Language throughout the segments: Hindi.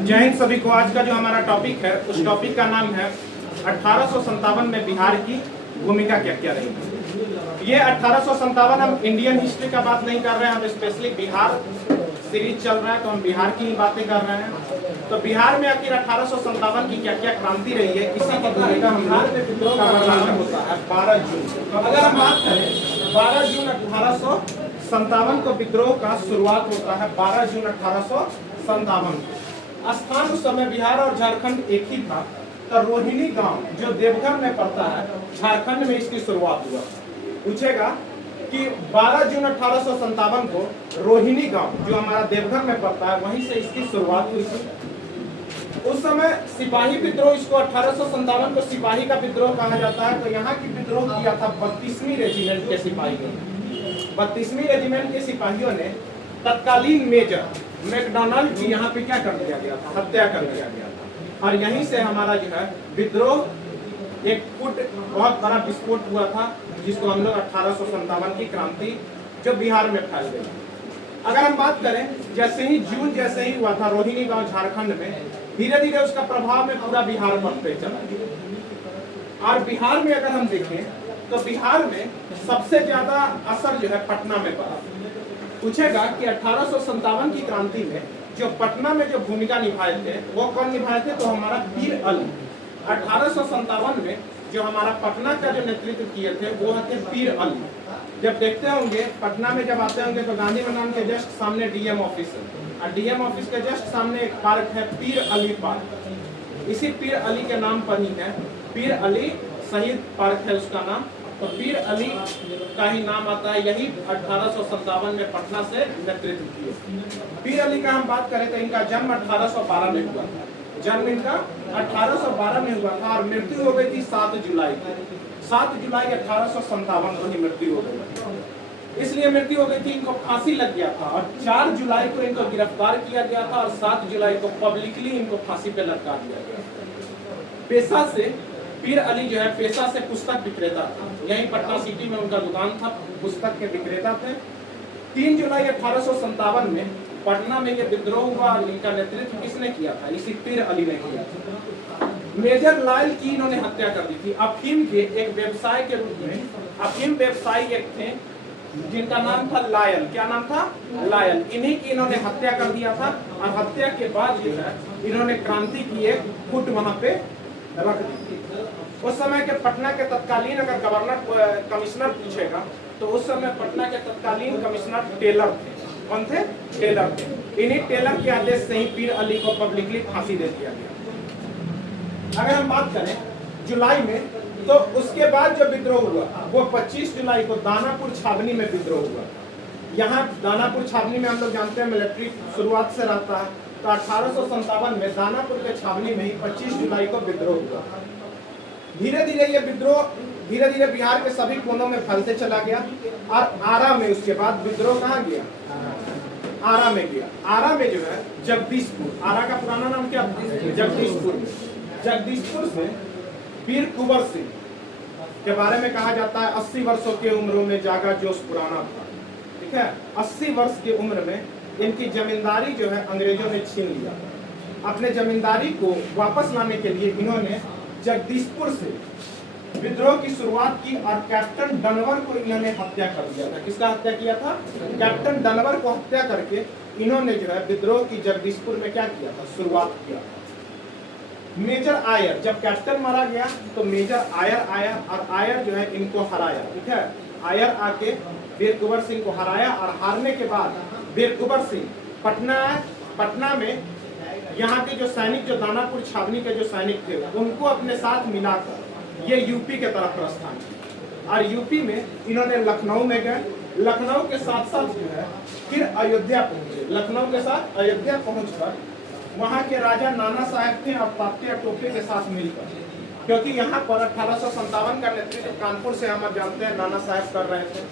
जय हिंद सभी को। आज का जो हमारा टॉपिक है उस टॉपिक का नाम है 1857 में बिहार की भूमिका क्या क्या रही। ये 1857 हम इंडियन हिस्ट्री का बात नहीं कर रहे हैं, हम स्पेशली बिहार सीरीज चल रहा है तो हम बिहार की ही बातें कर रहे हैं। तो बिहार में आखिर 1857 की क्या क्या क्रांति रही है, इसी की भूमिका हम बिहार में विद्रोह का आरंभ होता है 12 जून। अगर हम बात करें 12 जून 1857 को विद्रोह का शुरुआत होता है 12 जून 1857 को। स्थान उस समय बिहार और झारखंड एक ही था। तो रोहिणी गांव जो देवघर में पड़ता है, झारखंड में इसकी शुरुआत हुआ। पूछेगा कि 12 जून 1857 को रोहिणी गांव जो हमारा देवघर में पड़ता है वहीं से इसकी शुरुआत हुई थी। उस समय सिपाही विद्रोह, इसको 1857 को सिपाही का विद्रोह कहा जाता है। तो यहाँ की विद्रोह किया था 32वीं रेजिमेंट के सिपाहियों ने। 32वीं रेजिमेंट के सिपाहियों ने तत्कालीन मेजर मैकडोनाल्ड की यहाँ पे क्या कर दिया गया था, हत्या कर दिया गया था। और यहीं से हमारा जो है विद्रोह एक फुट बहुत बड़ा विस्फोट हुआ था, जिसको हम लोग 1857 की क्रांति जो बिहार में फैल गई। अगर हम बात करें जैसे ही हुआ था रोहिणी गांव झारखंड में, धीरे धीरे उसका प्रभाव में पूरा बिहार पर पे चला गया। और बिहार में अगर हम देखें तो बिहार में सबसे ज्यादा असर जो है पटना में पड़ा। पूछेगा कि 1857 की क्रांति में जो पटना में जो भूमिका निभाए थे वो कौन निभाए थे, तो हमारा पीर अली। 1857 में जो हमारा पटना का जो नेतृत्व किए थे वो थे पीर अली। जब देखते होंगे पटना में जब आते होंगे तो गांधी मैदान के जस्ट सामने डीएम ऑफिस है, और डीएम ऑफिस के जस्ट सामने एक पार्क है पीर अली पार्क। इसी पीर अली के नाम पर ही है पीर अली शहीद पार्क है उसका नाम। तो पीर अली का ही नाम आता है, यही 1857 में पटना से नेतृत्व किए। पीर अली का हम बात करें तो इनका जन्म 1812 में हुआ था। जन्म इनका 1812 में हुआ था और मृत्यु हो गई थी 7 जुलाई को। 7 जुलाई 1857 को ही मृत्यु हो गई। इसलिए मृत्यु हो गई थी, इनको फांसी लग गया था। और 4 जुलाई को इनको गिरफ्तार किया गया था और 7 जुलाई को पब्लिकली इनको फांसी पे लटका दिया गया। पेशा से पीर अली जो है पेशा से पुस्तक विक्रेता था। यहीं पटना सिटी में उनका दुकान था, पुस्तक के विक्रेता थे। 3 जुलाई 1857 में पटना में ये विद्रोह हुआ और इनका नेतृत्व किसने किया था, इसी पीर अली ने किया था। मेजर लायल की इन्होंने हत्या कर दी थी। अफीम के एक व्यवसाय के रूप में अफीम व्यवसायी एक थे जिनका नाम था लायल। क्या नाम था? लायल। इन्हीं की इन्होंने हत्या कर दिया था। और हत्या के बाद जो है इन्होंने क्रांति की एक फुट वहां पे रख दी थी। उस समय के पटना के तत्कालीन अगर गवर्नर कमिश्नर पूछेगा तो उस समय पटना के तत्कालीन कमिश्नर टेलर थे। कौन थे? टेलर थे। इन्हीं टेलर के आदेश से ही पीर अली को पब्लिकली फांसी दे दिया गया। अगर हम बात करें जुलाई में, तो उसके बाद जो विद्रोह हुआ वो 25 जुलाई को दानापुर छावनी में विद्रोह हुआ। यहाँ दानापुर छावनी में हम लोग जानते हैं मिलिट्री शुरुआत से रहता है। तो 1857 में दानापुर के छावनी में ही 25 जुलाई को विद्रोह हुआ। धीरे धीरे ये विद्रोह धीरे धीरे बिहार के सभी कोनों में फैलते चला गया। और आरा में उसके बाद विद्रोह कहाँ गया? आरा में गया। आरा में जो है जगदीशपुर, आरा का पुराना नाम क्या? जगदीशपुर में। जगदीशपुर से वीर कुंवर सिंह के बारे में कहा जाता है 80 वर्षों की उम्र में जागा जोश पुराना था। ठीक है, 80 वर्ष की उम्र में इनकी जमींदारी जो है अंग्रेजों ने छीन लिया। अपने जमींदारी को वापस लाने के लिए इन्होंने जगदीशपुर से विद्रोह की शुरुआत की और कैप्टन डनवर को इन्होंने हत्या कर दिया था। किसका हत्या किया था? कैप्टन डनवर को हत्या करके इन्होंने जो है विद्रोह की जगदीशपुर में क्या किया था? शुरुआत किया था। मेजर आयर, जब कैप्टन मारा गया तो मेजर आयर आया और आयर जो है इनको हराया। ठीक है, आयर आके वीर कुंवर सिंह को हराया और हारने के बाद वीर कुंवर सिंह पटना में यहाँ के जो सैनिक, जो दानापुर छावनी के जो सैनिक थे उनको अपने साथ मिलाकर ये यूपी के तरफ प्रस्थान किया। और यूपी में इन्होंने लखनऊ में गए। लखनऊ के साथ साथ जो है फिर अयोध्या पहुंचे। लखनऊ के साथ अयोध्या पहुंचकर वहाँ के राजा नाना साहेब थे और तात्या टोपे के साथ मिलकर, क्योंकि यहाँ पर 1857 का नेतृत्व कानपुर से हम जानते हैं नाना साहेब कर रहे थे।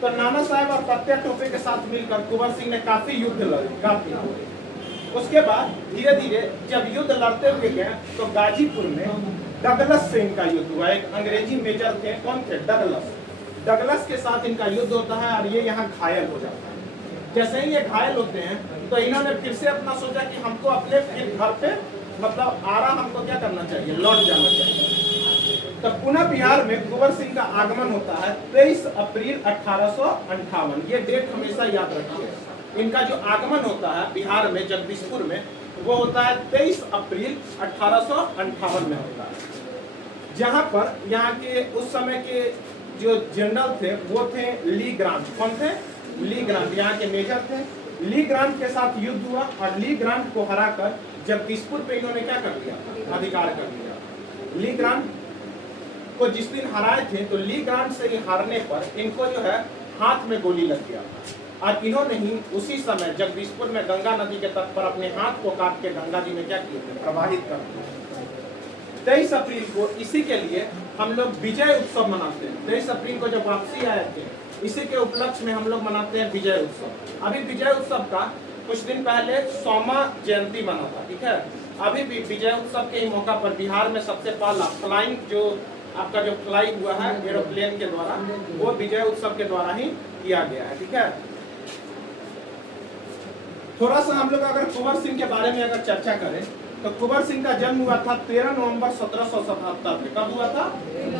तो नाना साहेब और तात्या टोपे के साथ मिलकर कुंवर सिंह ने काफी युद्ध लड़े। उसके बाद धीरे धीरे जब युद्ध लड़ते हुए गए तो गाजीपुर में डगलस से इनका युद्ध हुआ। एक अंग्रेजी मेजर थे, कौन थे? डगलस। डगलस के साथ इनका युद्ध होता है और ये यहाँ घायल हो जाता है। जैसे ही ये घायल होते हैं तो इन्होंने फिर से अपना सोचा कि हमको अपने फिर घर पे मतलब आरा हमको क्या करना चाहिए, लौट जाना चाहिए। तो पुनः बिहार में कुंवर सिंह का आगमन होता है 23 अप्रैल 1858। ये डेट हमेशा याद रखिए। इनका जो आगमन होता है बिहार में जगदीशपुर में वो होता है 23 अप्रैल 1858 में होता है। जहां पर यहाँ के उस समय के जो जनरल थे वो थे ली ग्रांट। कौन थे? ली ग्रांट, यहाँ के मेजर थे। ली ग्रांट के साथ युद्ध हुआ और ली ग्रांट को हराकर जगदीशपुर पे इन्होंने क्या कर दिया, अधिकार कर लिया। ली ग्रांट को जिस दिन हराए थे तो ली ग्रांट से हारने पर इनको जो है हाथ में गोली लग गया और इन्होंने ही उसी समय जगदीशपुर में गंगा नदी के तट पर अपने हाथ को काट के गंगा जी में क्या किए थे, प्रवाहित कर दिया। 23 अप्रैल को इसी के लिए हम लोग विजय उत्सव मनाते हैं। 23 अप्रैल को जब वापसी आए थे इसी के उपलक्ष्य में हम लोग मनाते हैं विजय उत्सव। अभी विजय उत्सव का कुछ दिन पहले 100वां जयंती मना था, ठीक है। अभी भी विजय उत्सव के ही मौका पर बिहार में सबसे पहला फ्लाइंग जो आपका जो फ्लाई हुआ है एरोप्लेन के द्वारा वो विजय उत्सव के द्वारा ही किया गया है, ठीक है। थोड़ा सा हम लोग अगर कुंवर सिंह के बारे में अगर चर्चा करें तो कुंवर सिंह का जन्म हुआ था 13 नवंबर 1777 में। कब हुआ था?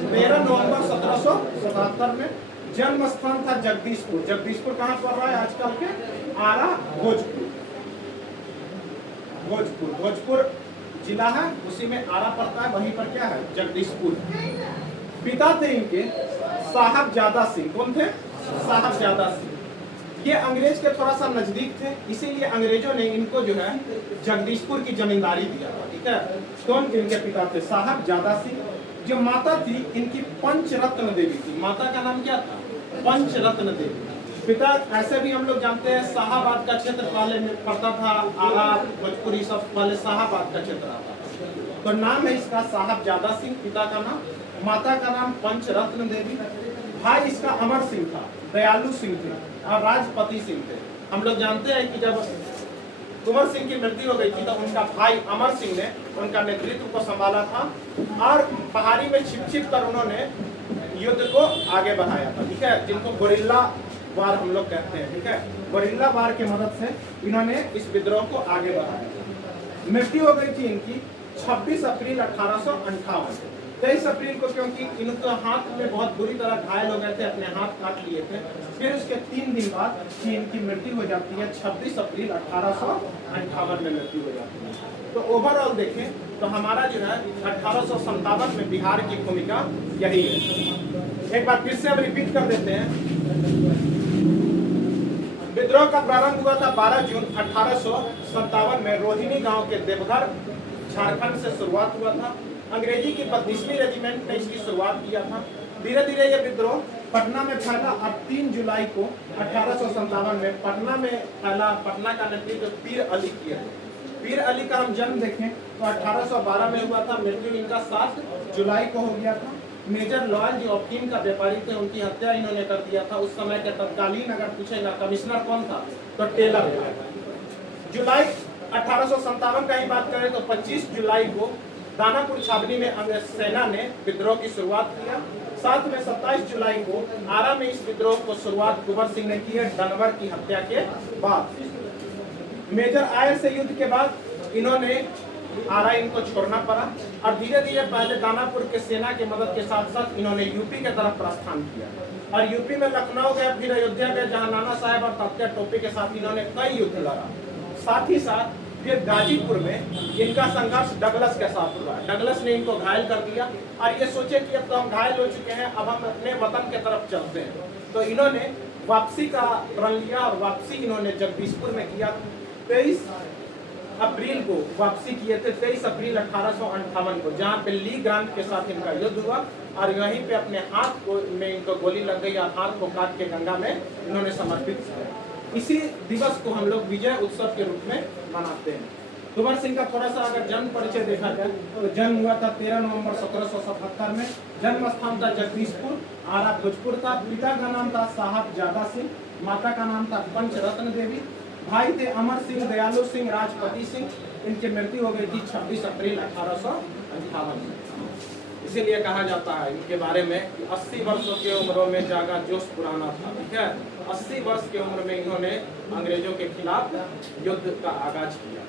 13 नवंबर 1777 में। जन्म स्थान था जगदीशपुर। जगदीशपुर कहाँ पड़ रहा है आजकल के? आरा, भोजपुर। भोजपुर जिला है, उसी में आरा पड़ता है, वहीं पर क्या है? जगदीशपुर। पिता थे इनके साहबजादा सिंह। कौन थे? साहबजादा सिंह। ये अंग्रेज के थोड़ा सा नजदीक थे, इसीलिए अंग्रेजों ने इनको जो है जगदीशपुर की जमींदारी दिया था, ठीक है। कौन इनके पिता थे? साहबजादा सिंह। जो माता थी इनकी पंचरत्न देवी थी। माता का नाम क्या था? पंचरत्न देवी। पिता ऐसे भी हम लोग जानते हैं शाहाबाद का क्षेत्र पहले में पड़ता था, आरा, भोजपुरी सब पहले शाहाबाद का क्षेत्र आता था। तो नाम है इसका साहबजादा सिंह, पिता का नाम। माता का नाम पंचरत्न देवी। भाई इसका अमर सिंह था, दयालु सिंह थे और राजपति सिंह थे। हम लोग जानते हैं कि जब कुंवर सिंह की मृत्यु हो गई थी तो उनका भाई अमर सिंह ने उनका नेतृत्व को संभाला था और पहाड़ी में छिप कर उन्होंने युद्ध को आगे बढ़ाया था, ठीक है, जिनको गोरिल्ला वार हम लोग कहते हैं, ठीक है। गोरिल्ला वार की मदद से इन्होंने इस विद्रोह को आगे बढ़ाया। मृत्यु हो गई थी इनकी 26 अप्रैल 1858। 23 अप्रैल को क्योंकि इनके हाथ में बहुत बुरी तरह घायल हो गए थे, अपने हाथ काट लिए थे। फिर उसके 3 दिन बाद ही इनकी मृत्यु हो जाती है। 26 अप्रैल 1858 में मृत्यु हो जाती है। तो ओवरऑल देखें तो हमारा जो है 1857 में बिहार की भूमिका यही है। एक बार फिर से हम रिपीट कर देते हैं। विद्रोह का प्रारंभ हुआ था 12 जून 1857 में रोहिणी गांव के देवघर, झारखंड से शुरुआत हुआ था। अंग्रेजी की 32वीं रेजिमेंट ने इसकी शुरुआत किया था। धीरे धीरे यह विद्रोह पटना में फैला और 3 जुलाई को 1857 में पटना में फैला। पटना का नेतृत्व पीर अली किया। पीर अली का हम जन्म देखें तो 1812 में हुआ था। मृत्यु इनका 7 जुलाई को हो गया था। मेजर लॉयल जो अफीम का व्यापारी थे उनकी हत्या इन्होंने कर दिया था। उस समय के तत्कालीन अगर पूछेगा कमिश्नर कौन था तो टेलर था। जुलाई 1857 का ही बात करें तो 25 जुलाई को दानापुर छावनी में सेना ने विद्रोह की शुरुआत किया। साथ में 27 जुलाई को आरा में इस विद्रोह को शुरुआत कुंवर सिंह ने की है, डनवर की हत्या के बाद। मेजर आयर से युद्ध के बाद इन्होंने आरा इनको छोड़ना पड़ा और धीरे धीरे पहले दानापुर के सेना की मदद के साथ साथ इन्होंने यूपी के तरफ प्रस्थान किया और यूपी में लखनऊ गए, फिर अयोध्या गए, जहां नाना साहेब और तात्या टोपे के साथ इन्होंने कई युद्ध लड़ा। साथ ही साथ फिर गाजीपुर में इनका संघर्ष डगलस के साथ हुआ। डगलस ने इनको घायल कर दिया और ये सोचे कि अब तो हम घायल हो चुके हैं, अब हम अपने वतन के तरफ चलते हैं। तो इन्होंने वापसी का प्रण लिया और वापसी इन्होंने जगदीशपुर में किया। 23 अप्रैल को वापसी किए थे, 23 अप्रैल 1858 को, जहाँ पे ली ग्रांट के साथ इनका युद्ध हुआ और यहीं पे अपने हाथ को में इनको गोली लग गई और हाथ को काट के गंगा में इन्होंने समर्पित किया। इसी दिवस को हम लोग विजय उत्सव के रूप में मनाते हैं। कुंवर सिंह का थोड़ा सा अगर जन्म परिचय देखा जाए तो जन्म हुआ था 13 नवंबर 1777 में। जन्म स्थान था जगदीशपुर, आरा भोजपुर था। पिता का नाम था साहबजादा सिंह, माता का नाम था पंचरत्न देवी। भाई थे अमर सिंह, दयालु सिंह, राजपति सिंह। इनकी मृत्यु हो गई थी 26 अप्रैल 1858 में। इसीलिए कहा जाता है इनके बारे में कि 80 वर्षों की उम्रों में जागा जोश पुराना था। ठीक है, 80 वर्ष की उम्र में इन्होंने अंग्रेजों के खिलाफ युद्ध का आगाज किया।